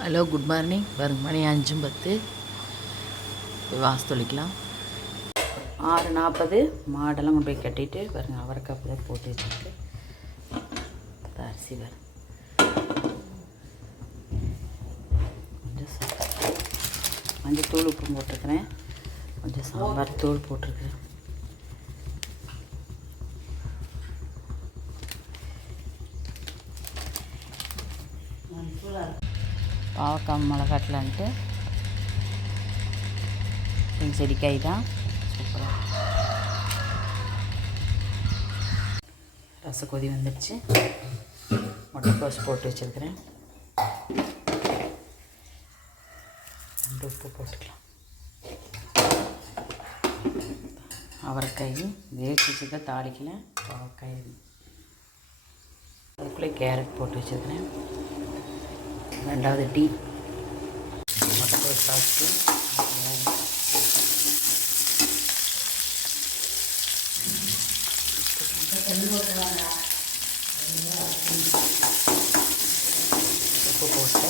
Hello good morning பாருங்க மணி அஞ்சும் பத்து. போய் ஆறு நாற்பது மாடெல்லாம் கொண்டு போய் கட்டிட்டு பாருங்க அவரைக்காய் அப்போ தான் போட்டு வச்சுருக்கு. அரிசி பாருங்க கொஞ்சம் மஞ்சள் தூள் உப்பு போட்டிருக்கிறேன். கொஞ்சம் சாம்பார் தூள் போட்டிருக்கிறேன். பாவக்காய் மிளகாட்டலான்ட்டு எங்கள் செடிக்காய் தான். சூப்பராக ரச கொதி வந்துடுச்சு முட்டைக்கோஸ் போட்டு வச்சுருக்கிறேன். ரெண்டு உப்பு போட்டுக்கலாம். அவரைக்காய் வேஸ்ட் வச்சுருக்க தாளிக்கல அவரைக்காய் அதுக்குள்ளே கேரட் போட்டு வச்சுருக்கிறேன். ரெண்டாவது டீ முட்டைக்கோஸ் சாப்பிட்டு உப்பு போட்டு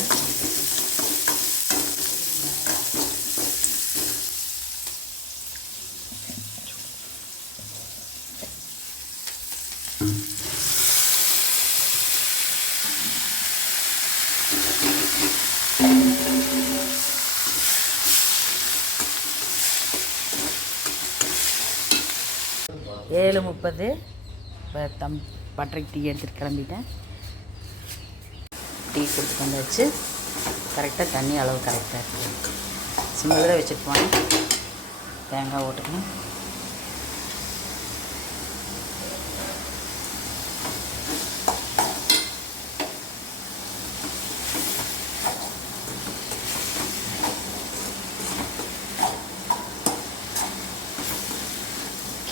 ஏழு முப்பது. இப்போ தம் பட்டரைக்கு டீ எடுத்துகிட்டு கிளம்பிட்டேன். டீ கொடுத்து வந்தாச்சு. கரெக்டாக தண்ணி அளவு கரெக்டாக இருக்குது சிம்மில் வச்சுட்டு போனேன். தேங்காய் ஓட்டுக்கணும்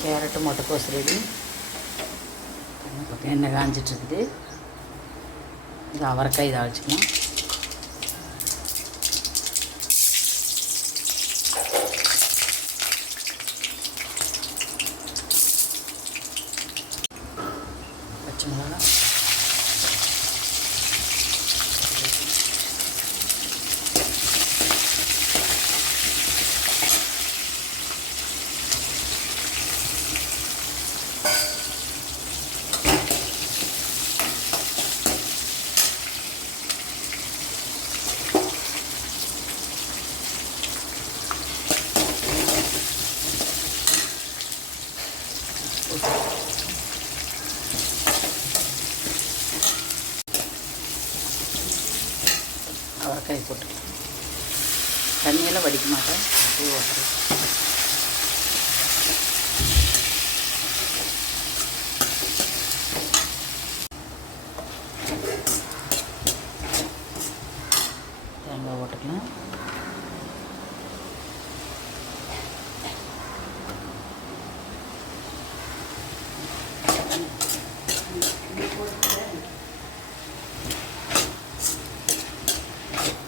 கேரட்டு முட்டைக்கோஸ் ரெடி எண்ணெய் காஞ்சிட்ருக்குது இது அவரைக்காய் இதாக வச்சுக்கலாம் மிளகா அவரைக்காய் போட்டுக்கலாம் தண்ணியெல்லாம் வடிக்க மாட்டேன் அப்படியே ஓட்டுறேன் தேங்காய் போட்டுக்கலாம்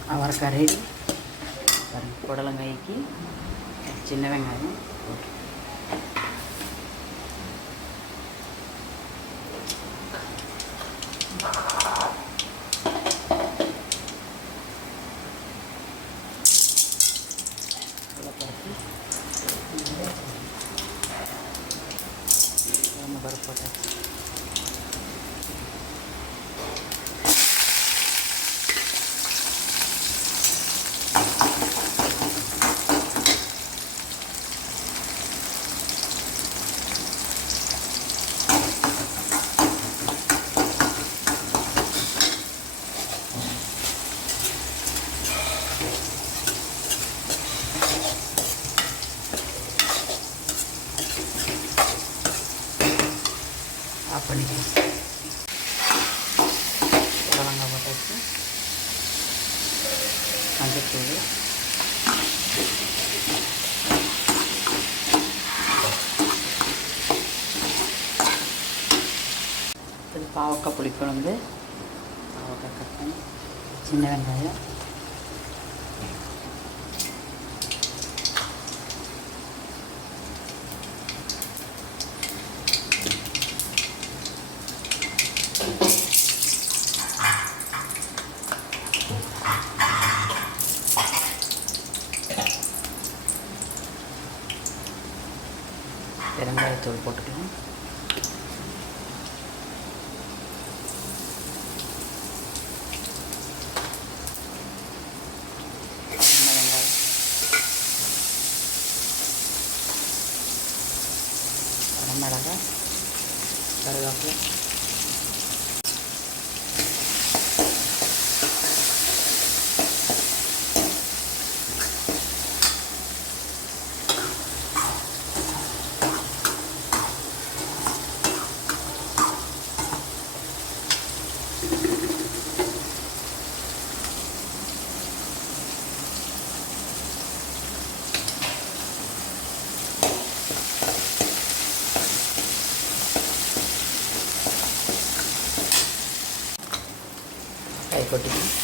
அவரைக்காய் ரெடி பாருங்க, புடலங்காய்க்கு சின்ன வெங்காயம் போட்டு கடலைப்பருப்பு, கடலை பருப்பு போட்டாச்சு ஆஃப் பண்ணிக்கலாம் புடலங்காய் போட்டாச்சு மஞ்சத்தூள் இது பாவக்காய் புளிக்குழம்பு பாவக்காய் கட் பண்ணி சின்ன வெங்காயம் பெருங்காயத்தூள் போட்டுக்கலாம் சின்ன வெங்காயம் வரமிளகாய் கருவேப்பிலை கை கொட்டிக்கணும்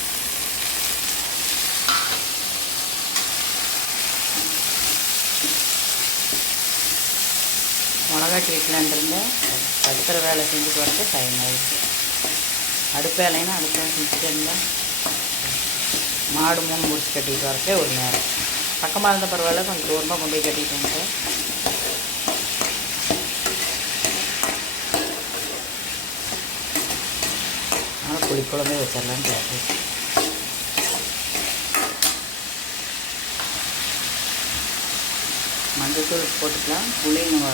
மிளகா டீட்லான் இருந்தேன் வேலை செஞ்சுட்டு வரது டைம் ஆகிடுச்சு அடுப்பு வேலைன்னா அடுப்பு வேலை செஞ்சுட்டு இருந்தேன் மாடு மூணு முடிச்சு கட்டிட்டு வரக்கே ஒரு நேரம். பக்கமாக இருந்த பரவாயில்ல கொஞ்சம் தூரமாக கொண்டு போய் கட்டிட்டு வந்துட்டேன். ஆனால் புளிக்குழம்பே வச்சிடலான்னு கேட்டேன். மஞ்சத்தூள் போட்டுக்கலாம். புளி நம்ம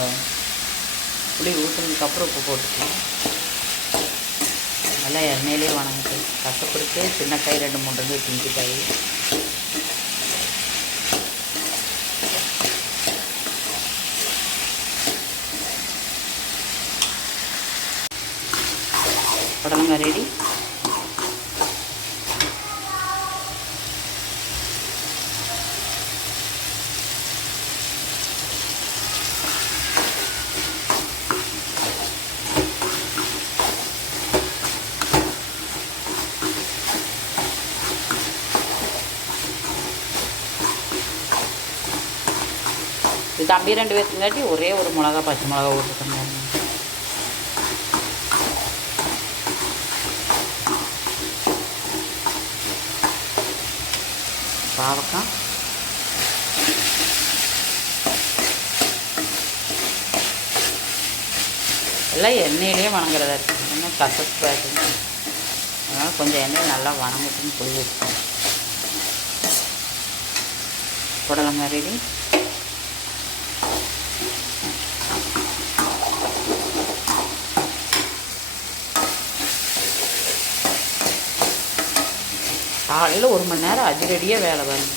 புளி ஊற்றினதுக்கப்புறம் உப்பு போட்டுக்கலாம் நல்லா எண்ணெயிலே வணங்கிட்டு கசப்பிடிச்சு சின்ன காய் ரெண்டு மூணு ரெண்டு பிஞ்சு காய் புடலங்காய் ரெடி தம்பி ரெண்டு பேர்த்துங்காட்டி ஒரே ஒரு மிளகா பச்சை மிளகா போட்டுருக்கேன் பாவக்காய் எல்லாம் எண்ணெயிலேயே வணங்குறதா இருக்குது இன்னும் கசப்பு ஆகுது அதனால் கொஞ்சம் எண்ணெய் நல்லா வணங்கட்டுன்னு புளி வச்சுக்கோங்க. புடலங்காய் ரெடி காலையில் ஒரு மணி நேரம் அதிரடியாக வேலை வரும்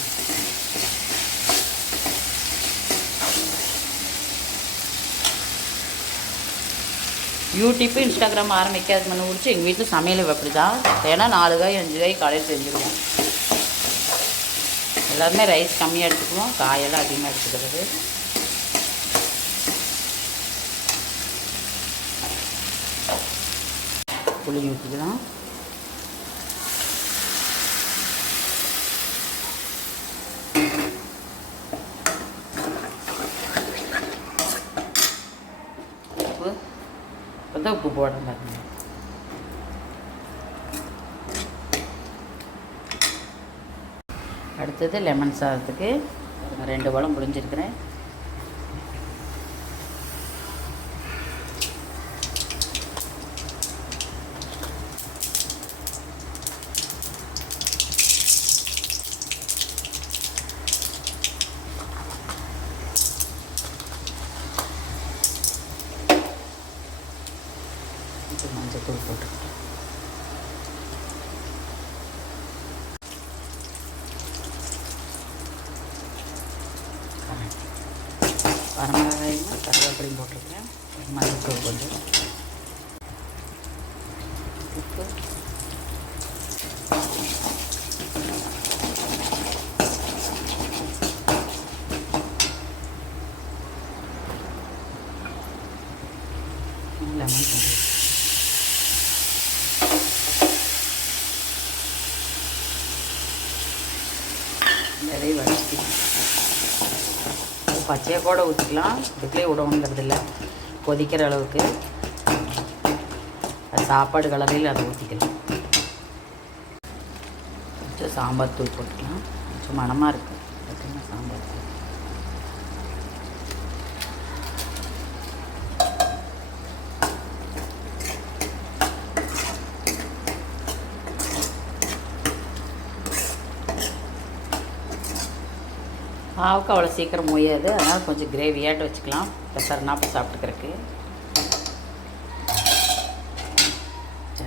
யூடியூப்பு இன்ஸ்டாகிராம் ஆரம்பிக்காத மண்ணு முடிச்சு எங்கள் வீட்டில் சமையல் அப்படி தான் ஏன்னா நாலு காய் அஞ்சு காய் காலையில் செஞ்சுருவோம். எல்லாருமே ரைஸ் கம்மியாக எடுத்துக்குவோம். காயெல்லாம் அதிகமாக எடுத்துக்கிறது. புளி ஊற்றிக்கலாம் இப்போ தான் உப்பு போடுறேன் அடுத்தது லெமன் சாதத்துக்கு ரெண்டு பழம் புழிஞ்சிருக்கிறேன் கொஞ்சம் மஞ்சள் தூள் போட்டுக்கிட்டேன் வரமிளகாயும் கருவேப்பிலையும் போட்டிருக்கேன் மஞ்சள் தூள் கொஞ்சம் உப்பு லெமன் கொஞ்சம் நிறைய வதக்கிக்கலாம் பச்சையாக கூட ஊற்றிக்கலாம் இதுக்குள்ளே விடணுங்கிறது இல்லை கொதிக்கிற அளவுக்கு சாப்பாடு கலரையில் அதை ஊற்றிக்கலாம் கொஞ்சம் சாம்பார் தூள் போட்டுக்கலாம். கொஞ்சம் மணமாக இருக்குது பார்த்தீங்கன்னா சாம்பார் தூள் பாவுக்கு அவ்வளோ சீக்கிரம் மொய்யாது அதனால் கொஞ்சம் கிரேவியாட்டு வச்சுக்கலாம். பெசர்னா இப்போ சாப்பிட்டுக்கிறதுக்கு.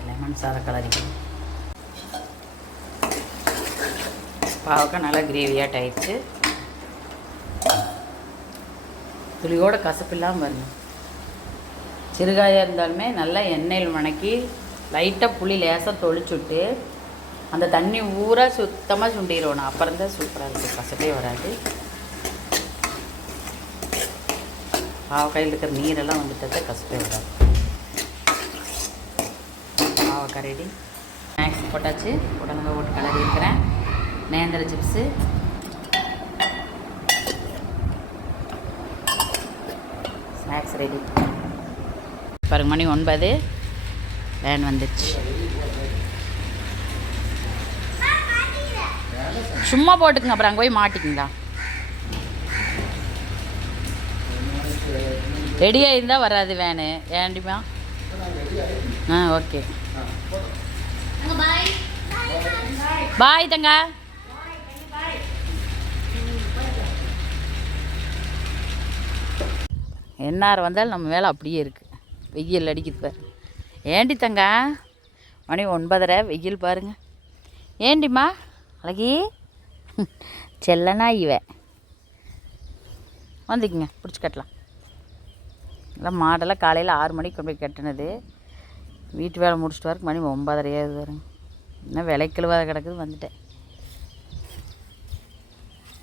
லெமன் சாதம் கலரிக்கணும் பாவக்காய் நல்லா கிரேவியாட் ஆயிடுச்சு. துளியோட கசப்பு இல்லாமல் வரணும் சிறுகாயாக இருந்தாலுமே நல்லா எண்ணெயில் வணக்கி லைட்டாக புளி லேசாக தொளிச்சுட்டு அந்த தண்ணி ஊரா சுத்தமாக சுண்டிடுவோம் அப்புறம் தான் சூப்பராக இருக்குது கசப்பே வராது. பாவக்காயில் இருக்கிற நீரெல்லாம் வந்துட்டா கசப்பே விடாது. பாவக்காய் ரெடி ஸ்நாக்ஸ் போட்டாச்சு. உடனே போட்டு கலரி இருக்கிறேன். நேந்திர சிப்ஸு ஸ்நாக்ஸ் ரெடி பாருங்க மணி ஒன்பது. வேன் வந்துச்சு. சும்மா போட்டுக்குங்க அப்புறம் அங்கே போய் மாட்டிக்குங்களா? ரெடியாக இருந்தால் வராது வேனு ஏண்டிமா ஆ ஓகே பாய் தங்க. என்னார் வந்தாலும் நம்ம வேலை அப்படியே இருக்குது வெயில் அடிக்குது பாரு. ஏண்டி தங்க? மணி ஒன்பதரை வெயில் பாருங்க. ஏண்டிம்மா அழகி. செல்லனா இவ. வந்துக்குங்க பிடிச்சி கட்டலாம். எல்லாம் மாடெல்லாம் காலையில் ஆறு மணிக்கு கொண்டு போய் கட்டினது. வீட்டு வேலை முடிச்சிட்டு வரக்கு மணி ஒன்பதரையாவது வருங்க இன்னும் விலைக்கிழுவாத கிடக்குது வந்துட்டேன்.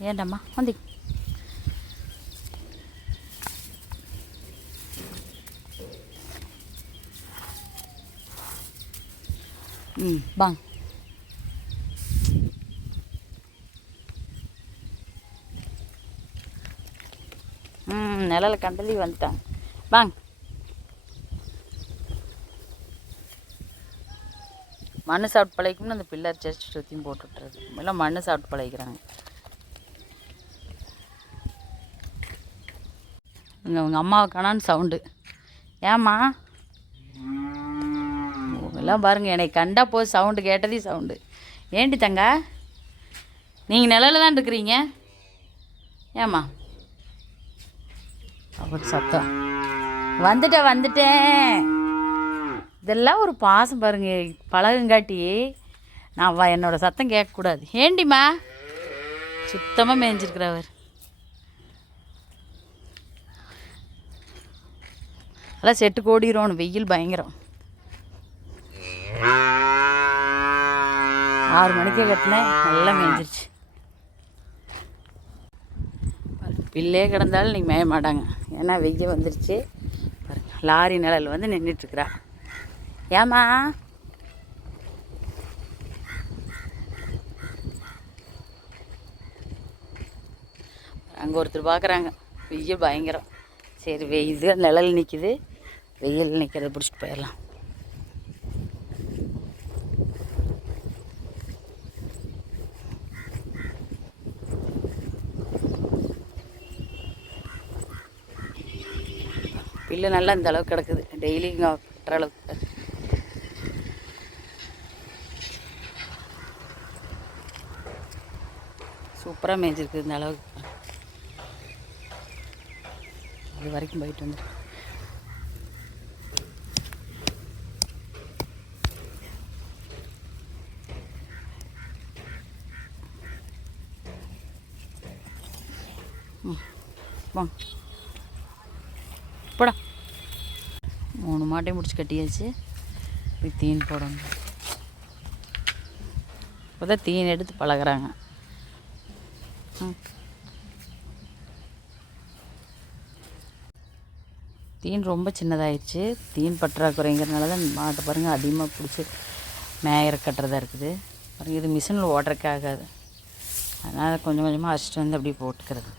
ஏண்டம்மா வந்து. ம் வாங்க. ம் நிழல கண்டலி வந்துட்டாங்க. வாங்க மண் சாப்பிட்டு பழகிக்கணும்னு அந்த பில்லர் செஸ்ட் சுற்றியும் போட்டு எல்லாம் மண் சாப்பிட்டு பழகிக்கிறாங்க. இங்கே அவங்க அம்மாவை காணான்னு சவுண்டு. ஏம்மா? எல்லாம் பாருங்கள் என்னை கண்டா போய் சவுண்டு கேட்டதே சவுண்டு. ஏண்டி தங்க? நீங்கள் நிழல்ல தான் இருக்கிறீங்க. ஏம்மா? அவர் சத்தம். வந்துட்டேன் வந்துட்டேன் இதெல்லாம் ஒரு பாசம் பாருங்க பழகுங்காட்டி. நான் வா என்னோட சத்தம் கேட்கக்கூடாது. ஏண்டிம்மா? சுத்தமாக மேய்ஞ்சிருக்கிறவர் அதெல்லாம் செட்டு கோடிரோணும் வெயில் பயங்கரம். ஆறு மணிக்கே கட்டினேன் நல்லா மேய்ஞ்சிருச்சு பிள்ளையே கிடந்தாலும் நீங்கள் மேய மாட்டாங்க. ஏன்னா வெயில் வந்துருச்சு. லாரி நிழல் வந்து நின்றுட்டுருக்குறா ஏம்மா? அங்கே ஒருத்தர் பார்க்குறாங்க வெயில் பயங்கரம். சரி வெயில் நிழல் நிற்கிது வெயில் நிற்கிறத பிடிச்சிட்டு போயிடலாம். பில்லு நல்லா இந்த அளவுக்கு கிடக்குது. டெய்லி இங்கே கட்டுற அளவுக்கு. சூப்பராக மேய்ஞ்சிருக்கு இந்த அளவுக்கு. அது வரைக்கும் போயிட்டு வந்து ம் வாங்க போடா மூணு மாட்டையும் முடிச்சு கட்டியாச்சு. போய் தீன் போடணும். இப்போ தான் தீன் எடுத்து பழகுறாங்க. தீன் ரொம்ப சின்னதாயிடுச்சு தீன் பற்றாக்குறைங்கிறனால தான் மாட்டை பாருங்கள் அதிகமாக பிடிச்சி மேயற கட்டுறதா இருக்குது. பாருங்கள் இது மிஷினில் ஓட்டுறக்கே ஆகாது. அதனால் கொஞ்சம் கொஞ்சமாக அரைச்சிட்டு வந்து அப்படியே போட்டுக்கிறது.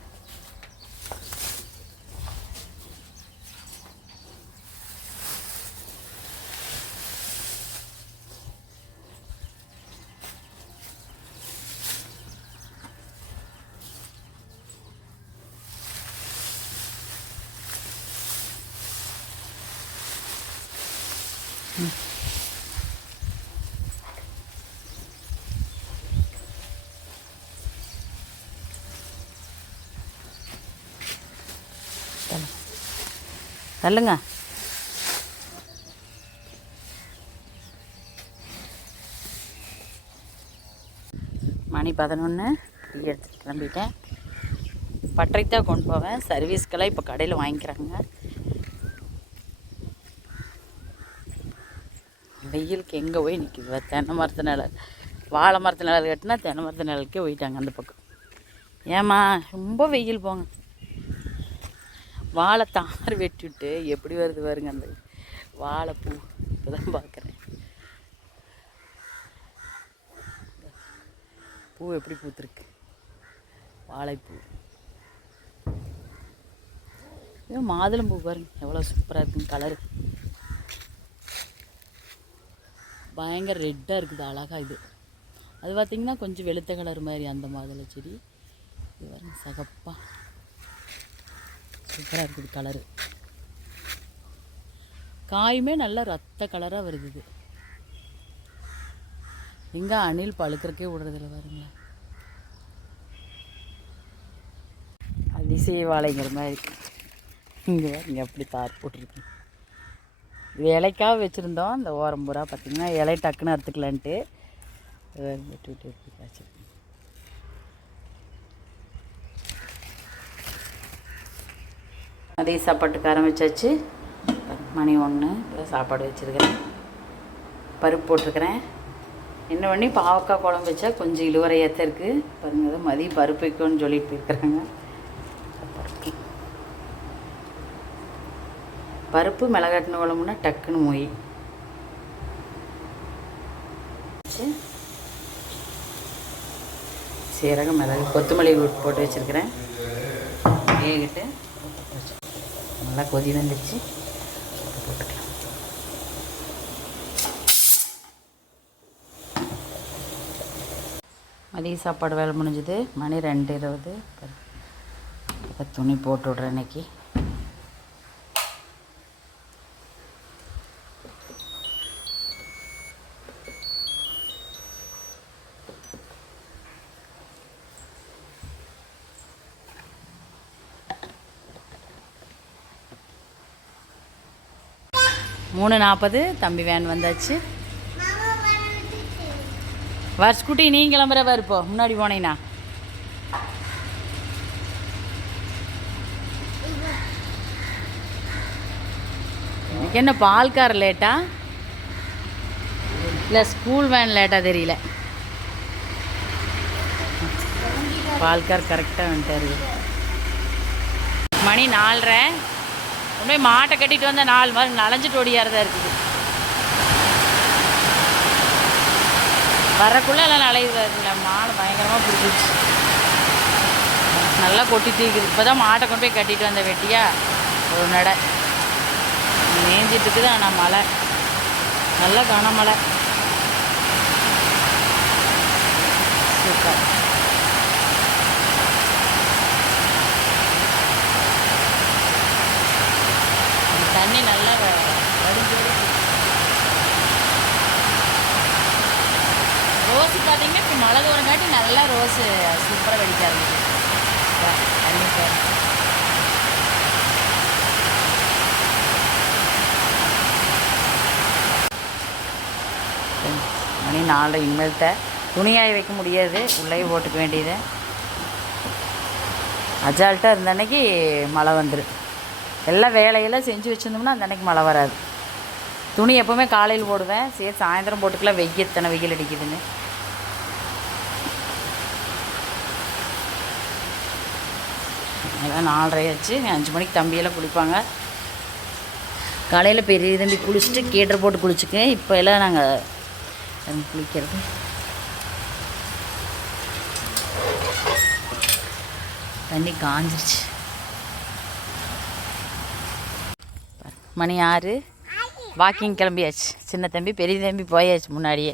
தள்ளுங்க. மணி பதினொன்று டீ எடுத்துகிட்டு கிளம்பிட்டேன். பட்டறைக்கு கொண்டு போவேன். சர்வீஸ்க்கெல்லாம் இப்போ கடையில் வாங்கிக்கிறாங்க. வெயிலுக்கு எங்கே போய் நிற்கிது? தென்னை மரத்து நிழல். வாழை மரத்து நிழல் கட்டினா தென்னை மரத்து நிழலுக்கே போயிட்டாங்க அந்த பக்கம். ஏம்மா ரொம்ப வெயில் போங்க. வாழை தார் வெட்டி விட்டு எப்படி வருது பாருங்க அந்த வாழைப்பூ இப்போ தான் பார்க்குறேன். பூ எப்படி பூத்துருக்கு? வாழைப்பூ. மாதுளம்பூ பாருங்க. எவ்வளோ சூப்பராக இருக்குங்க கலரு பயங்கர ரெட்டாக இருக்குது அழகாக இது. அது பார்த்திங்கன்னா கொஞ்சம் வெளுத்த கலர் மாதிரி அந்த மாதுளை செடி. இது பாருங்க சகப்பாக சூப்பராக இருக்குது கலரு காயுமே நல்லா ரத்த கலராக வருது இது. எங்கே அணில் பழுக்கிறக்கே விடுறதில்ல பாருங்க அதிசய வாழைங்கிற மாதிரி. இங்கே இங்கே அப்படி தார் போட்டிருக்கு. இலைக்காக வச்சுருந்தோம். இந்த ஓரம் பூரா பார்த்திங்கன்னா இலை டக்குன்னு அறுத்துக்கலான்ட்டு. இது வெட்டி விட்டு அதே சாப்பாட்டுக்கு ஆரம்பிச்சாச்சு. மணி ஒன்று சாப்பாடு வச்சுருக்கிறேன். பருப்பு போட்டிருக்கிறேன். என்ன பண்ணி? பாவக்காய் குழம்பு வச்சா கொஞ்சம் இழுவரையாத்தான் இருக்குது பாருங்க அது மதியம் பருப்பு வைக்கணும்னு சொல்லிட்டு இருக்கிறாங்க பருப்பு பருப்பு மிளகாட்டின குழம்புனா டக்குன்னு மொய். வச்சு, சீரகம் மிளகு கொத்தமல்லி போட்டு போட்டு வச்சுருக்கிறேன். வேகிட்டு. வச்சு நல்லா கொதி வந்துடுச்சு போட்டுக்கலாம் மதிய சாப்பாடு வேலை முடிஞ்சது. மணி ரெண்டு இருபது. துணி போட்டு விட்றேன் இன்னைக்கு. மூணு நாற்பது தம்பி வேன் வந்தாச்சு. வர ஸ்கூட்டி நீ கிளம்புறவா இருப்போ முன்னாடி போனீங்கன்னா என்ன என்ன பால்கார் லேட்டா? இல்லை ஸ்கூல் வேன் லேட்டாக தெரியல. பால் கார் கரெக்டாக வந்துட்டாரு. மணி நாலரை. கொண்டு போய் மாட்டை கட்டிட்டு வந்த நாலு மாதிரி நனைஞ்சிட்டு ஓடியாரதா இருக்குது. வரக்குள்ளே எல்லாம் நலையுறாருல மாடு பயங்கரமாக பிடிச்சிருச்சு. நல்லா கொட்டி இருக்குது இப்போ தான் மாட்டை கொண்டு போய் கட்டிட்டு வந்த வெட்டியா? ஒரு நடை. மேய்ஞ்சிட்டு இருக்குது ஆனால் மழை. நல்லா கனமழை. சூப்பர். தண்ணி நல்லா வ- வடிஞ்சு பார்த்தீங்கன்னா இப்போ மழை தூரங்காட்டி நல்லா ரோஸு சூப்பராக வெடிக்க ஆரம்பிச்சு தண்ணி மணி நாலு இனிமேல்கிட்ட துணியாய் வைக்க முடியாது. உள்ளே போட்டுக்க வேண்டியது. அஜால்ட்டாக இருந்த அன்னைக்கு மழை வந்துடும் எல்லாம் வேலையெல்லாம் செஞ்சு வச்சுருந்தோம்னா அந்த அன்னைக்கு மழை வராது. துணி எப்போவுமே காலையில் போடுவேன். சரி சாயந்தரம் போட்டுக்கலாம். வெய்ய எத்தனை வெயில் அடிக்குதுன்னு. எல்லாம் நாலரை ஆச்சு. அஞ்சு மணிக்கு தம்பியெல்லாம் குளிப்பாங்க. காலையில் பெரிய தம்பி குளிச்சுட்டு கீட்டர் போட்டு குளிச்சுக்க இப்போ எல்லாம் நாங்கள் குளிக்கிறது. தண்ணி காஞ்சிருச்சு. மணி ஆறு. வாக்கிங் கிளம்பியாச்சு. சின்ன தம்பி பெரிய தம்பி போயாச்சு முன்னாடியே.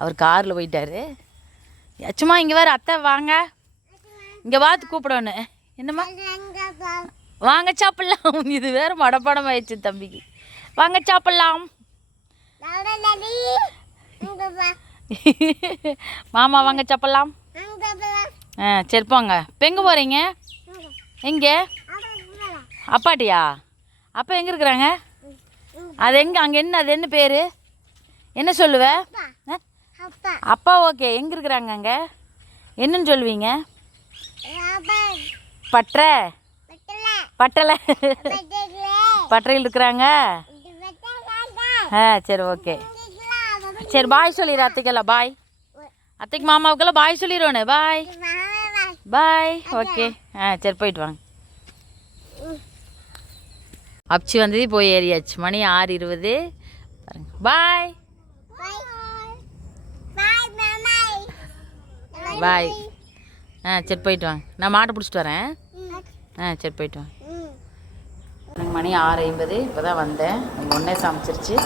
அவர் காரில் போயிட்டாரு. சும்மா இங்கே வேறு அத்தை வாங்க. இங்கே பார்த்து கூப்பிடணும். என்னம்மா? வாங்க சாப்பிட்லாம். இது வேறு மடப்படம் ஆயிடுச்சு தம்பிக்கு. வாங்க சாப்பிட்லாம். மாமா வாங்க சாப்பிட்லாம். ஆ சரி போங்க. இப்போ எங்கே போகிறீங்க எங்கே? அப்பாட்டியா? அப்பா எங்கே இருக்கிறாங்க? அது எங்கே அங்கே என்ன அது என்ன பேர்? என்ன சொல்லுவ? அப்பா. ஓகே. எங்கே இருக்கிறாங்க அங்கே? என்னன்னு சொல்லுவீங்க? பற்றை பட்டல. பட்டறையில் இருக்கிறாங்க? ஆ சரி ஓகே. சரி பாய் சொல்லிடு அத்தைக்கெல்லாம் பாய். அத்தைக்கு மாமாவுக்கெல்லாம் பாய் சொல்லிடுவோண்ணே பாய். பாய். ஓகே. ஆ சரி போயிட்டு வாங்க. அப்சி வந்தது போய் ஏறியாச்சு. மணி ஆறு இருபது. பாருங்க. பாய் பாய் ஆ சரி போயிட்டு வாங்க. நான் மாட்டை பிடிச்சிட்டு வரேன். ஆ சரி போயிட்டு வாங்க. எனக்கு மணி ஆறு ஐம்பது. இப்போ தான் வந்தேன். உங்கள் ஒன்றே சமைச்சிருச்சு.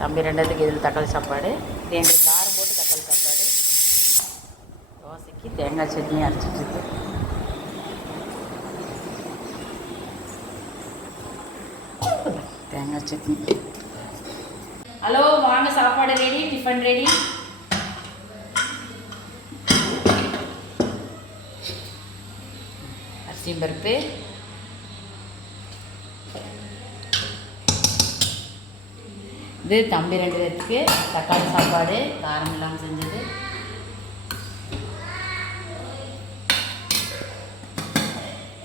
தம்பி ரெண்டத்துக்கு இதில் தக்காளி சாப்பாடு. தேங்காய் காரம் போட்டு தக்காளி சாப்பாடு. தோசைக்கு தேங்காய் சட்னி அரைச்சிட்டு இருக்கு. தேங்காய் சட்னி. ஹலோ வாங்க சாப்பாடு ரெடி டிஃபன் ரெடி அரிசி பருப்பு. இது தம்பி ரெண்டு பேர்த்துக்கு தக்காளி சாப்பாடு காரம் இல்லாமல் செஞ்சது.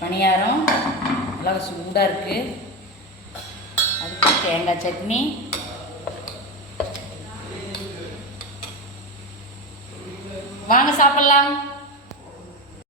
பணியாரம் நல்லா சூடாக இருக்குது தேங்காய் சட்னி. வாங்க சாப்பிட்லாம்.